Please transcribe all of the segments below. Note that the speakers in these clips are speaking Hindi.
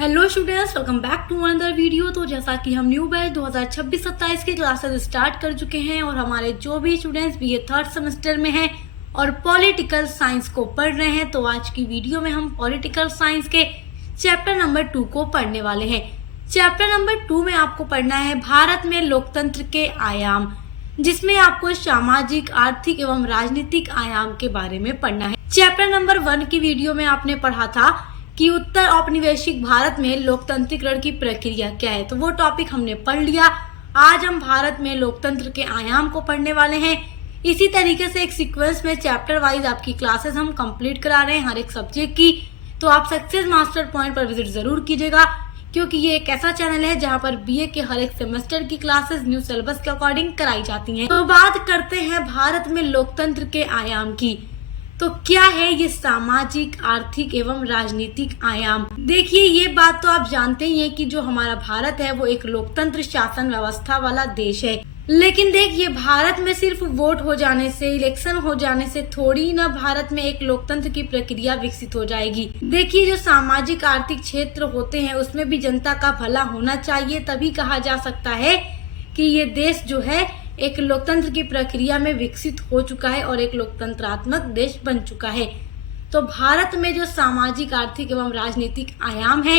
Hello students, welcome back to another video. तो जैसा कि हम न्यू बैच 2026-27 के क्लासेस स्टार्ट कर चुके हैं और हमारे जो भी स्टूडेंट्स बीए थर्ड सेमेस्टर में हैं और पॉलिटिकल साइंस को पढ़ रहे हैं, तो आज की वीडियो में हम पॉलिटिकल साइंस के चैप्टर नंबर 2 को पढ़ने वाले हैं। चैप्टर नंबर 2 में आपको पढ़ना है भारत में लोकतंत्र के आयाम, जिसमें आपको सामाजिक, आर्थिक एवं राजनीतिक आयाम के बारे में पढ़ना है। चैप्टर नंबर 1 की वीडियो में आपने पढ़ा था कि उत्तर औपनिवेशिक भारत में लोकतंत्रीकरण की प्रक्रिया क्या है, तो वो टॉपिक हमने पढ़ लिया। आज हम भारत में लोकतंत्र के आयाम को पढ़ने वाले हैं। इसी तरीके से एक सीक्वेंस में चैप्टर वाइज आपकी क्लासेस हम कंप्लीट करा रहे हैं हर एक सब्जेक्ट की। तो आप सक्सेस मास्टर पॉइंट पर विजिट जरूर कीजिएगा, क्योंकि ये एक ऐसा चैनल है जहाँ पर बीए के हर एक सेमेस्टर की क्लासेस न्यू सिलेबस के अकॉर्डिंग कराई जाती हैं। तो बात करते हैं भारत में लोकतंत्र के आयाम की। तो क्या है ये सामाजिक, आर्थिक एवं राजनीतिक आयाम? देखिए, ये बात तो आप जानते ही हैं कि जो हमारा भारत है वो एक लोकतंत्र शासन व्यवस्था वाला देश है। लेकिन देखिए, भारत में सिर्फ वोट हो जाने से, इलेक्शन हो जाने से थोड़ी ना भारत में एक लोकतंत्र की प्रक्रिया विकसित हो जाएगी। देखिए, जो सामाजिक आर्थिक क्षेत्र होते हैं उसमें भी जनता का भला होना चाहिए, तभी कहा जा सकता है कि ये देश जो है एक लोकतंत्र की प्रक्रिया में विकसित हो चुका है और एक लोकतंत्रात्मक देश बन चुका है। तो भारत में जो सामाजिक, आर्थिक एवं राजनीतिक आयाम है,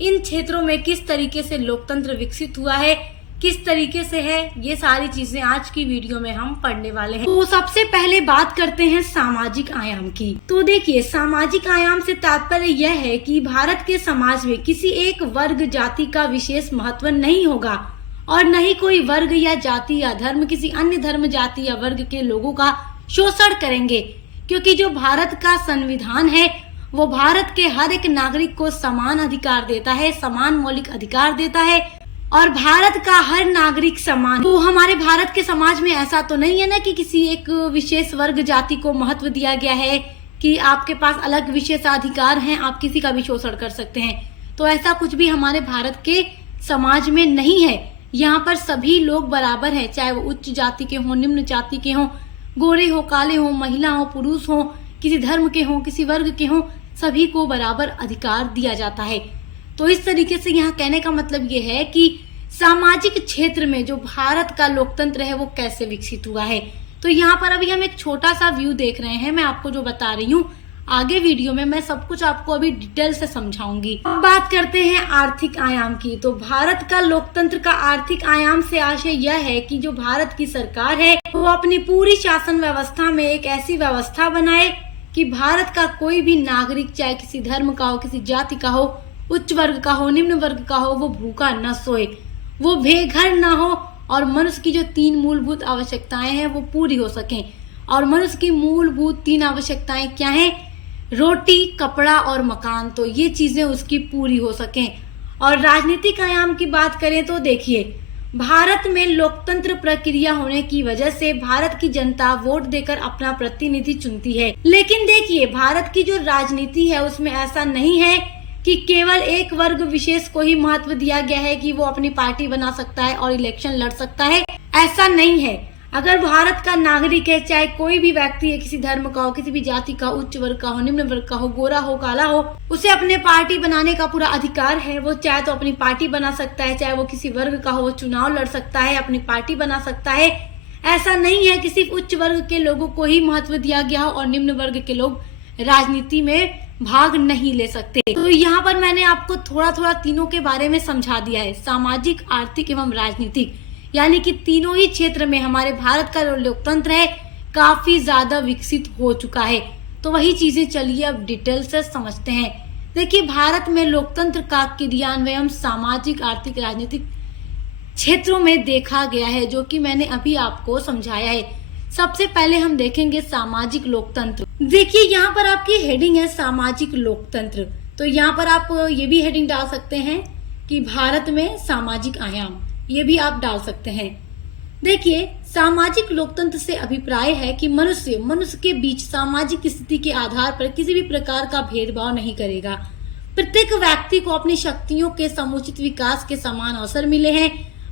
इन क्षेत्रों में किस तरीके से लोकतंत्र विकसित हुआ है, किस तरीके से है, ये सारी चीजें आज की वीडियो में हम पढ़ने वाले हैं। तो सबसे पहले बात करते हैं सामाजिक आयाम की। तो देखिए, सामाजिक आयाम से तात्पर्य यह है कि भारत के समाज में किसी एक वर्ग, जाति का विशेष महत्व नहीं होगा और न ही कोई वर्ग या जाति या धर्म किसी अन्य धर्म, जाति या वर्ग के लोगों का शोषण करेंगे, क्योंकि जो भारत का संविधान है वो भारत के हर एक नागरिक को समान अधिकार देता है, समान मौलिक अधिकार देता है और भारत का हर नागरिक समान। तो हमारे भारत के समाज में ऐसा तो नहीं है ना कि किसी एक विशेष वर्ग, जाति को महत्व दिया गया है कि आपके पास अलग विशेषाधिकार हैं, आप किसी का भी शोषण कर सकते हैं। तो ऐसा कुछ भी हमारे भारत के समाज में नहीं है। यहाँ पर सभी लोग बराबर हैं, चाहे वो उच्च जाति के हों, निम्न जाति के हों, गोरे हो, काले हो, महिला हो, पुरुष हो, किसी धर्म के हों, किसी वर्ग के हों, सभी को बराबर अधिकार दिया जाता है। तो इस तरीके से यहाँ कहने का मतलब ये है कि सामाजिक क्षेत्र में जो भारत का लोकतंत्र है वो कैसे विकसित हुआ है। तो यहाँ पर अभी हम एक छोटा सा व्यू देख रहे हैं, मैं आपको जो बता रही हूँ, आगे वीडियो में मैं सब कुछ आपको अभी डिटेल से समझाऊंगी। अब बात करते हैं आर्थिक आयाम की। तो भारत का लोकतंत्र का आर्थिक आयाम से आशय यह है कि जो भारत की सरकार है वो अपनी पूरी शासन व्यवस्था में एक ऐसी व्यवस्था बनाए कि भारत का कोई भी नागरिक, चाहे किसी धर्म का हो, किसी जाति का हो, उच्च वर्ग का हो, निम्न वर्ग का हो, वो भूखा न सोए, वो बेघर न हो और मनुष्य की जो 3 मूलभूत आवश्यकताएं हैं वो पूरी हो सके। और मनुष्य की मूलभूत 3 आवश्यकताएं क्या हैं? रोटी, कपड़ा और मकान। तो ये चीजें उसकी पूरी हो सकें। और राजनीतिक आयाम की बात करें तो देखिए, भारत में लोकतंत्र प्रक्रिया होने की वजह से भारत की जनता वोट देकर अपना प्रतिनिधि चुनती है। लेकिन देखिए, भारत की जो राजनीति है उसमें ऐसा नहीं है कि केवल एक वर्ग विशेष को ही महत्व दिया गया है कि वो अपनी पार्टी बना सकता है और इलेक्शन लड़ सकता है। ऐसा नहीं है। अगर भारत का नागरिक है, चाहे कोई भी व्यक्ति है, किसी धर्म का हो, किसी भी जाति का, उच्च वर्ग का हो, निम्न वर्ग का हो, गोरा हो, काला हो, उसे अपने पार्टी बनाने का पूरा अधिकार है। वो चाहे तो अपनी पार्टी बना सकता है, चाहे वो किसी वर्ग का हो, वो चुनाव लड़ सकता है, अपनी पार्टी बना सकता है। ऐसा नहीं है कि सिर्फ उच्च वर्ग के लोगों को ही महत्व दिया गया हो और निम्न वर्ग के लोग राजनीति में भाग नहीं ले सकते। तो यहाँ पर मैंने आपको थोड़ा थोड़ा तीनों के बारे में समझा दिया है, सामाजिक, आर्थिक एवं राजनीतिक, यानी कि तीनों ही क्षेत्र में हमारे भारत का लोकतंत्र है काफी ज्यादा विकसित हो चुका है। तो वही चीजें चलिए अब डिटेल से समझते हैं। देखिए, भारत में लोकतंत्र का क्रियान्वयन सामाजिक, आर्थिक, राजनीतिक क्षेत्रों में देखा गया है, जो कि मैंने अभी आपको समझाया है। सबसे पहले हम देखेंगे सामाजिक लोकतंत्र। देखिए, यहाँ पर आपकी हेडिंग है सामाजिक लोकतंत्र। तो यहाँ पर आप ये भी हेडिंग डाल सकते हैं कि भारत में सामाजिक आयाम, ये भी आप डाल सकते हैं। देखिए, सामाजिक लोकतंत्र से अभिप्राय है कि मनुष्य के बीच सामाजिक स्थिति के आधार पर किसी भी प्रकार का भेदभाव नहीं करेगा। प्रत्येक व्यक्ति को अपनी शक्तियों के समुचित विकास के समान अवसर मिले हैं।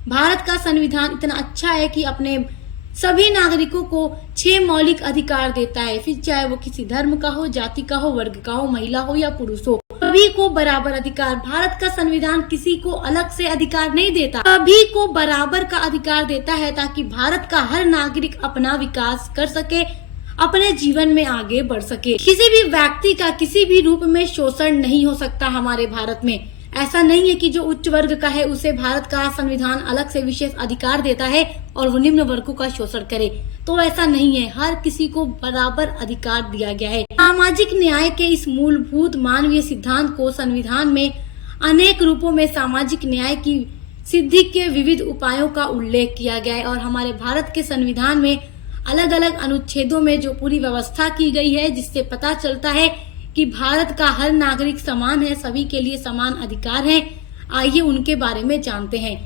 भारत का संविधान इतना अच्छा है कि अपने सभी नागरिकों को 6 मौलिक अधिकार देता है, फिर चाहे वो किसी धर्म का हो, जाति का हो, वर्ग का हो, महिला हो या पुरुष हो। सभी को बराबर अधिकार। भारत का संविधान किसी को अलग से अधिकार नहीं देता, सभी को बराबर का अधिकार देता है ताकि भारत का हर नागरिक अपना विकास कर सके, अपने जीवन में आगे बढ़ सके। किसी भी व्यक्ति का किसी भी रूप में शोषण नहीं हो सकता हमारे भारत में। ऐसा नहीं है कि जो उच्च वर्ग का है उसे भारत का संविधान अलग से विशेष अधिकार देता है और वो निम्न वर्गों का शोषण करे, तो ऐसा नहीं है। हर किसी को बराबर अधिकार दिया गया है। सामाजिक न्याय के इस मूलभूत मानवीय सिद्धांत को संविधान में अनेक रूपों में सामाजिक न्याय की सिद्धि के विविध उपायों का उल्लेख किया गया है और हमारे भारत के संविधान में अलग अलग अनुच्छेदों में जो पूरी व्यवस्था की गई है, जिससे पता चलता है कि भारत का हर नागरिक समान है, सभी के लिए समान अधिकार है। आइए उनके बारे में जानते हैं।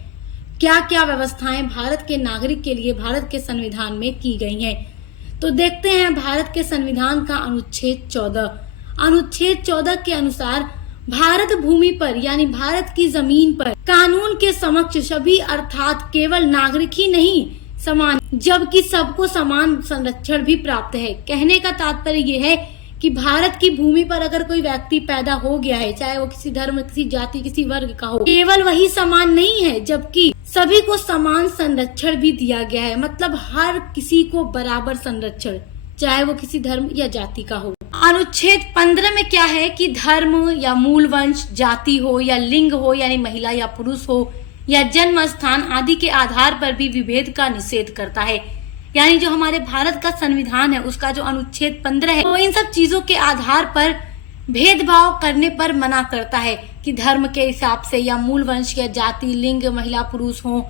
क्या क्या व्यवस्थाएं भारत के नागरिक के लिए भारत के संविधान में की गई हैं। तो देखते हैं भारत के संविधान का अनुच्छेद 14। अनुच्छेद 14 के अनुसार भारत भूमि पर यानी भारत की जमीन पर कानून के समक्ष सभी अर्थात केवल नागरिक ही नहीं समान, जबकि सबको समान संरक्षण भी प्राप्त है। कहने का तात्पर्य यह है कि भारत की भूमि पर अगर कोई व्यक्ति पैदा हो गया है, चाहे वो किसी धर्म, किसी जाति, किसी वर्ग का हो, केवल वही समान नहीं है, जबकि सभी को समान संरक्षण भी दिया गया है। मतलब हर किसी को बराबर संरक्षण, चाहे वो किसी धर्म या जाति का हो। अनुच्छेद 15 में क्या है कि धर्म या मूल वंश, जाति हो या लिंग हो यानी महिला या पुरुष हो या जन्म स्थान आदि के आधार पर भी विभेद का निषेध करता है। यानी जो हमारे भारत का संविधान है उसका जो अनुच्छेद 15 है वो इन सब चीजों के आधार पर भेदभाव करने पर मना करता है कि धर्म के हिसाब से या मूल वंश या जाति, लिंग, महिला, पुरुष हो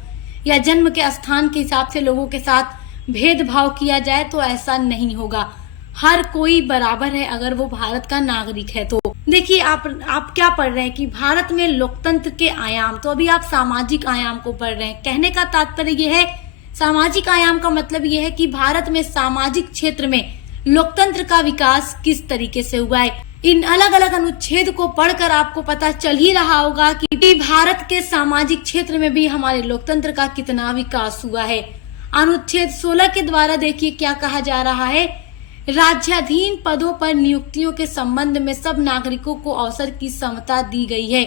या जन्म के स्थान के हिसाब से लोगों के साथ भेदभाव किया जाए, तो ऐसा नहीं होगा। हर कोई बराबर है अगर वो भारत का नागरिक है। तो देखिए आप क्या पढ़ रहे हैं कि भारत में लोकतंत्र के आयाम, तो अभी आप सामाजिक आयाम को पढ़ रहे हैं। कहने का तात्पर्य यह है, सामाजिक आयाम का मतलब यह है कि भारत में सामाजिक क्षेत्र में लोकतंत्र का विकास किस तरीके से हुआ है। इन अलग अलग अनुच्छेद को पढ़कर आपको पता चल ही रहा होगा कि भारत के सामाजिक क्षेत्र में भी हमारे लोकतंत्र का कितना विकास हुआ है। अनुच्छेद 16 के द्वारा देखिए क्या कहा जा रहा है। राज्याधीन पदों पर नियुक्तियों के संबंध में सब नागरिकों को अवसर की समता दी गई है।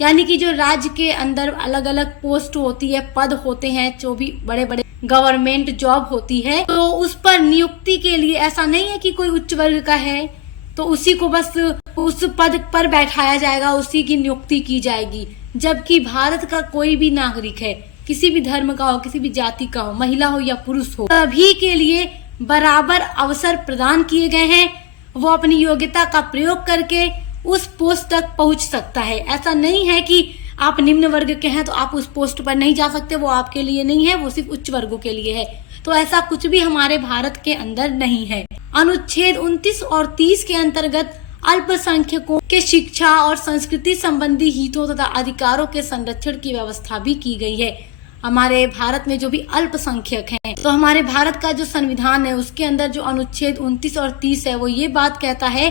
यानी कि जो राज्य के अंदर अलग अलग पोस्ट होती है, पद होते हैं, जो भी बड़े बड़े गवर्नमेंट जॉब होती है, तो उस पर नियुक्ति के लिए ऐसा नहीं है कि कोई उच्च वर्ग का है तो उसी को बस उस पद पर बैठाया जाएगा, उसी की नियुक्ति की जाएगी। जबकि भारत का कोई भी नागरिक है, किसी भी धर्म का हो, किसी भी जाति का हो, महिला हो या पुरुष हो, सभी के लिए बराबर अवसर प्रदान किए गए हैं। वो अपनी योग्यता का प्रयोग करके उस पोस्ट तक पहुंच सकता है। ऐसा नहीं है कि आप निम्न वर्ग के हैं तो आप उस पोस्ट पर नहीं जा सकते, वो आपके लिए नहीं है, वो सिर्फ उच्च वर्गों के लिए है। तो ऐसा कुछ भी हमारे भारत के अंदर नहीं है। अनुच्छेद 29 और 30 के अंतर्गत अल्पसंख्यकों के शिक्षा और संस्कृति संबंधी हितों तथा अधिकारों के संरक्षण की व्यवस्था भी की गई है। हमारे भारत में जो भी अल्पसंख्यक हैं, तो हमारे भारत का जो संविधान है उसके अंदर जो अनुच्छेद 29 और 30 है वो ये बात कहता है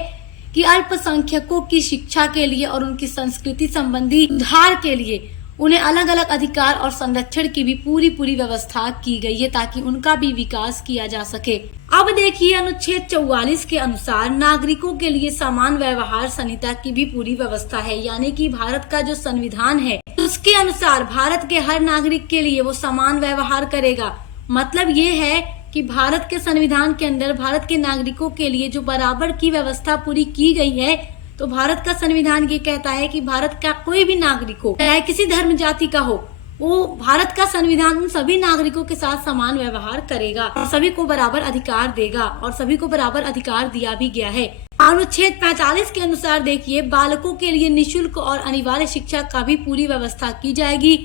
कि अल्पसंख्यकों की शिक्षा के लिए और उनकी संस्कृति संबंधी सुधार के लिए उन्हें अलग अलग अधिकार और संरक्षण की भी पूरी व्यवस्था की गई है ताकि उनका भी विकास किया जा सके। अब देखिए अनुच्छेद 44 के अनुसार नागरिकों के लिए समान व्यवहार संहिता की भी पूरी व्यवस्था है। यानी कि भारत का जो संविधान है उसके अनुसार भारत के हर नागरिक के लिए वो समान व्यवहार करेगा। मतलब ये है कि भारत के संविधान के अंदर भारत के नागरिकों के लिए जो बराबर की व्यवस्था पूरी की गई है, तो भारत का संविधान ये कहता है कि भारत का कोई भी नागरिक हो, चाहे किसी धर्म जाति का हो, वो भारत का संविधान उन सभी नागरिकों के साथ समान व्यवहार करेगा और सभी को बराबर अधिकार देगा और सभी को बराबर अधिकार दिया भी गया है। अनुच्छेद 45 के अनुसार देखिए बालकों के लिए निःशुल्क और अनिवार्य शिक्षा का भी पूरी व्यवस्था की जाएगी।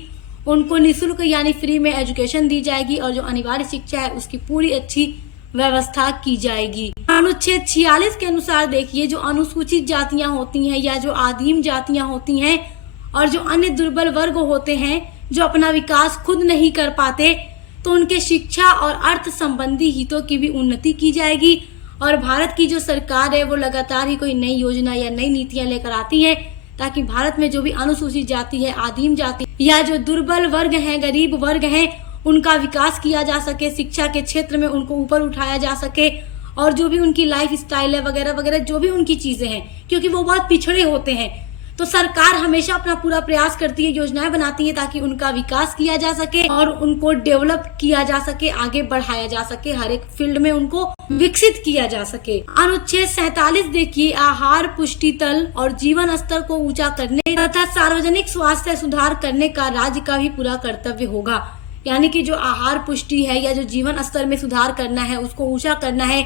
उनको निःशुल्क यानी फ्री में एजुकेशन दी जाएगी और जो अनिवार्य शिक्षा है उसकी पूरी अच्छी व्यवस्था की जाएगी। अनुच्छेद 46 के अनुसार देखिए जो अनुसूचित जातियां होती हैं या जो आदिम जातियां होती हैं और जो अन्य दुर्बल वर्ग होते हैं जो अपना विकास खुद नहीं कर पाते, तो उनके शिक्षा और अर्थ संबंधी हितों की भी उन्नति की जाएगी। और भारत की जो सरकार है वो लगातार ही कोई नई योजना या नई नीतियां लेकर आती है ताकि भारत में जो भी अनुसूचित जाति है, आदिम जाति या जो दुर्बल वर्ग हैं, गरीब वर्ग हैं, उनका विकास किया जा सके, शिक्षा के क्षेत्र में उनको ऊपर उठाया जा सके और जो भी उनकी लाइफ स्टाइल है वगैरह वगैरह, जो भी उनकी चीजें हैं, क्योंकि वो बहुत पिछड़े होते हैं। तो सरकार हमेशा अपना पूरा प्रयास करती है, योजनाएं बनाती है ताकि उनका विकास किया जा सके और उनको डेवलप किया जा सके, आगे बढ़ाया जा सके, हर एक फील्ड में उनको विकसित किया जा सके। अनुच्छेद 47 देखिए, आहार, पुष्टि तल और जीवन स्तर को ऊंचा करने तथा सार्वजनिक स्वास्थ्य सुधार करने का राज्य का भी पूरा कर्तव्य होगा। यानी कि जो आहार पुष्टि है या जो जीवन स्तर में सुधार करना है उसको ऊंचा करना है,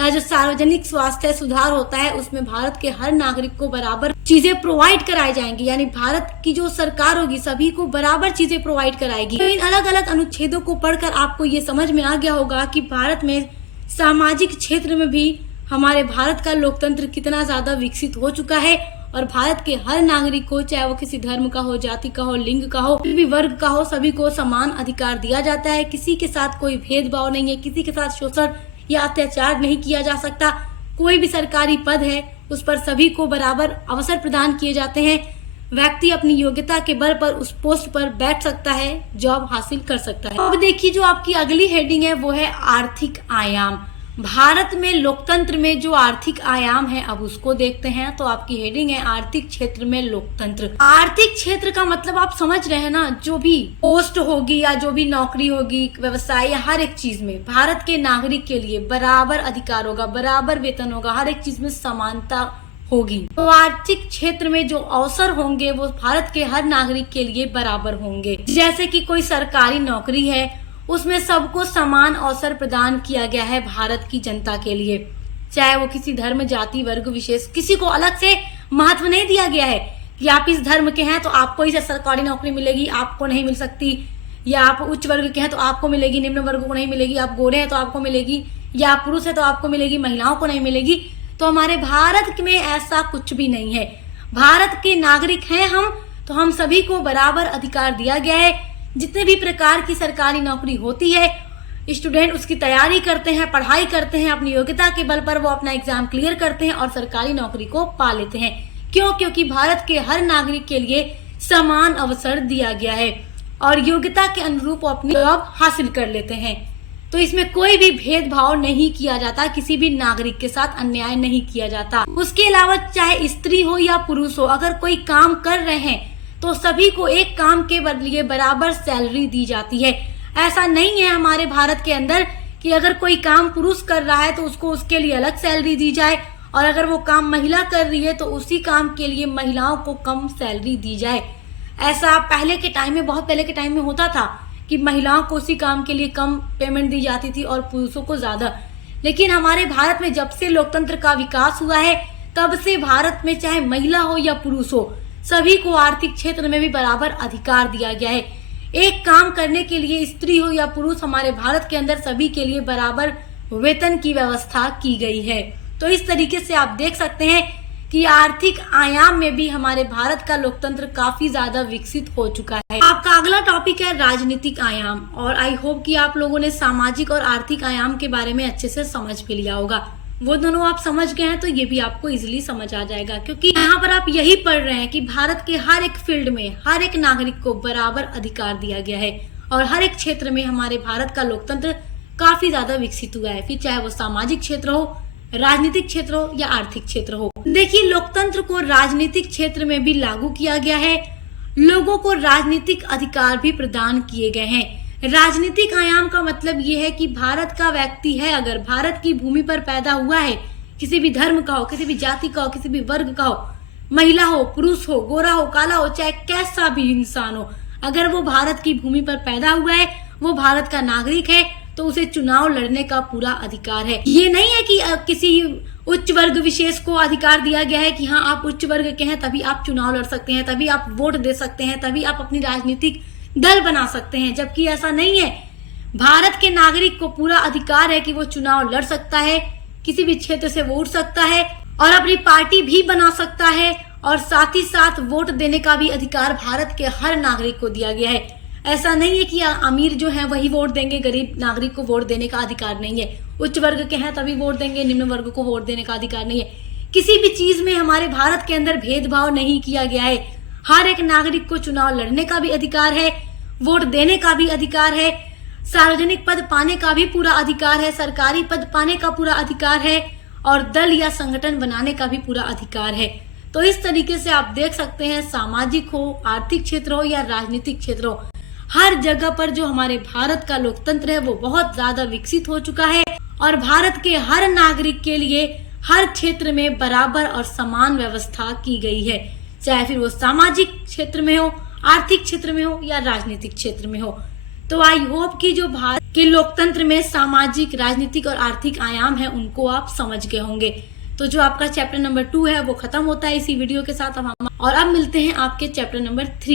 या जो सार्वजनिक स्वास्थ्य सुधार होता है उसमें भारत के हर नागरिक को बराबर चीजें प्रोवाइड कराई जाएंगी। यानी भारत की जो सरकार होगी सभी को बराबर चीजें प्रोवाइड कराएगी। तो इन अलग अलग अनुच्छेदों को पढ़कर आपको ये समझ में आ गया होगा कि भारत में सामाजिक क्षेत्र में भी हमारे भारत का लोकतंत्र कितना ज्यादा विकसित हो चुका है और भारत के हर नागरिक को, चाहे वो किसी धर्म का हो, जाति का हो, लिंग का हो, किसी भी वर्ग का हो, सभी को समान अधिकार दिया जाता है। किसी के साथ कोई भेदभाव नहीं है, किसी के साथ शोषण या अत्याचार नहीं किया जा सकता। कोई भी सरकारी पद है उस पर सभी को बराबर अवसर प्रदान किए जाते हैं। व्यक्ति अपनी योग्यता के बल पर उस पोस्ट पर बैठ सकता है, जॉब हासिल कर सकता है। अब देखिए जो आपकी अगली हेडिंग है वो है आर्थिक आयाम। भारत में लोकतंत्र में जो आर्थिक आयाम है अब उसको देखते हैं। तो आपकी हेडिंग है आर्थिक क्षेत्र में लोकतंत्र। आर्थिक क्षेत्र का मतलब आप समझ रहे हैं ना, जो भी पोस्ट होगी या जो भी नौकरी होगी, व्यवसाय या हर एक चीज में भारत के नागरिक के लिए बराबर अधिकार होगा, बराबर वेतन होगा, हर एक चीज में समानता होगी। तो आर्थिक क्षेत्र में जो अवसर होंगे वो भारत के हर नागरिक के लिए बराबर होंगे। जैसे कि कोई सरकारी नौकरी है उसमें सबको समान अवसर प्रदान किया गया है भारत की जनता के लिए, चाहे वो किसी धर्म, जाति, वर्ग विशेष, किसी को अलग से महत्व नहीं दिया गया है कि आप इस धर्म के हैं तो आपको ही सरकारी नौकरी मिलेगी, आपको नहीं मिल सकती, या आप उच्च वर्ग के हैं तो आपको मिलेगी, निम्न वर्ग को नहीं मिलेगी, आप गोरे हैं तो आपको मिलेगी, या आप पुरुष है तो आपको मिलेगी, महिलाओं को नहीं मिलेगी। तो हमारे भारत में ऐसा कुछ भी नहीं है। भारत के नागरिक हैं हम, तो हम सभी को बराबर अधिकार दिया गया है। जितने भी प्रकार की सरकारी नौकरी होती है, स्टूडेंट उसकी तैयारी करते हैं, पढ़ाई करते हैं, अपनी योग्यता के बल पर वो अपना एग्जाम क्लियर करते हैं और सरकारी नौकरी को पा लेते हैं। क्यों? क्योंकि भारत के हर नागरिक के लिए समान अवसर दिया गया है और योग्यता के अनुरूप वो अपनी जॉब हासिल कर लेते हैं। तो इसमें कोई भी भेदभाव नहीं किया जाता, किसी भी नागरिक के साथ अन्याय नहीं किया जाता। उसके अलावा चाहे स्त्री हो या पुरुष हो, अगर कोई काम कर रहे हैं तो सभी को एक काम के बदले बराबर सैलरी दी जाती है। ऐसा नहीं है हमारे भारत के अंदर कि अगर कोई काम पुरुष कर रहा है तो उसको उसके लिए अलग सैलरी दी जाए और अगर वो काम महिला कर रही है तो उसी काम के लिए महिलाओं को कम सैलरी दी जाए। ऐसा पहले के टाइम में, बहुत पहले के टाइम में होता था कि महिलाओं को उसी काम के लिए कम पेमेंट दी जाती थी और पुरुषों को ज्यादा। लेकिन हमारे भारत में जब से लोकतंत्र का विकास हुआ है तब से भारत में चाहे महिला हो या पुरुष हो, सभी को आर्थिक क्षेत्र में भी बराबर अधिकार दिया गया है। एक काम करने के लिए स्त्री हो या पुरुष, हमारे भारत के अंदर सभी के लिए बराबर वेतन की व्यवस्था की गई है। तो इस तरीके से आप देख सकते हैं कि आर्थिक आयाम में भी हमारे भारत का लोकतंत्र काफी ज्यादा विकसित हो चुका है। आपका अगला टॉपिक है राजनीतिक आयाम, और आई होप कि आप लोगों ने सामाजिक और आर्थिक आयाम के बारे में अच्छे से समझ भी लिया होगा। वो दोनों आप समझ गए हैं तो ये भी आपको इजीली समझ आ जाएगा, क्योंकि यहाँ पर आप यही पढ़ रहे हैं कि भारत के हर एक फील्ड में हर एक नागरिक को बराबर अधिकार दिया गया है और हर एक क्षेत्र में हमारे भारत का लोकतंत्र काफी ज्यादा विकसित हुआ है, फिर चाहे वो सामाजिक क्षेत्र हो, राजनीतिक क्षेत्र हो या आर्थिक क्षेत्र हो। देखिए, लोकतंत्र को राजनीतिक क्षेत्र में भी लागू किया गया है। लोगों को राजनीतिक अधिकार भी प्रदान किए गए हैं। राजनीतिक आयाम का मतलब ये है कि भारत का व्यक्ति है, अगर भारत की भूमि पर पैदा हुआ है, किसी भी धर्म का हो, किसी भी जाति का हो, किसी भी वर्ग का हो, महिला हो, पुरुष हो, गोरा हो, काला हो, चाहे कैसा भी इंसान हो, अगर वो भारत की भूमि पर पैदा हुआ है, वो भारत का नागरिक है, तो उसे चुनाव लड़ने का पूरा अधिकार है। ये नहीं है कि किसी उच्च वर्ग विशेष को अधिकार दिया गया है कि हाँ आप उच्च वर्ग के हैं तभी आप चुनाव लड़ सकते हैं, तभी आप वोट दे सकते हैं, तभी आप अपनी राजनीतिक दल बना सकते हैं, जबकि ऐसा नहीं है। भारत के नागरिक को पूरा अधिकार है कि वो चुनाव लड़ सकता है, किसी भी क्षेत्र से वो उठ सकता है और अपनी पार्टी भी बना सकता है, और साथ ही साथ वोट देने का भी अधिकार भारत के हर नागरिक को दिया गया है। ऐसा नहीं है कि अमीर जो है वही वोट देंगे, गरीब नागरिक को वोट देने का अधिकार नहीं है। उच्च वर्ग के हैं तभी वोट देंगे, निम्न वर्ग को वोट देने का अधिकार नहीं है। किसी भी चीज में हमारे भारत के अंदर भेदभाव नहीं किया गया है। हर एक नागरिक को चुनाव लड़ने का भी अधिकार है, वोट देने का भी अधिकार है, सार्वजनिक पद पाने का भी पूरा अधिकार है, सरकारी पद पाने का पूरा अधिकार है और दल या संगठन बनाने का भी पूरा अधिकार है। तो इस तरीके से आप देख सकते हैं, सामाजिक हो, आर्थिक क्षेत्र हो या राजनीतिक क्षेत्र हो, हर जगह पर जो हमारे भारत का लोकतंत्र है वो बहुत ज्यादा विकसित हो चुका है और भारत के हर नागरिक के लिए हर क्षेत्र में बराबर और समान व्यवस्था की गई है, चाहे फिर वो सामाजिक क्षेत्र में हो, आर्थिक क्षेत्र में हो या राजनीतिक क्षेत्र में हो। तो आई होप कि जो भारत के लोकतंत्र में सामाजिक, राजनीतिक और आर्थिक आयाम है उनको आप समझ गए होंगे। तो जो आपका चैप्टर नंबर 2 है वो खत्म होता है इसी वीडियो के साथ। अब मिलते हैं आपके चैप्टर नंबर 3।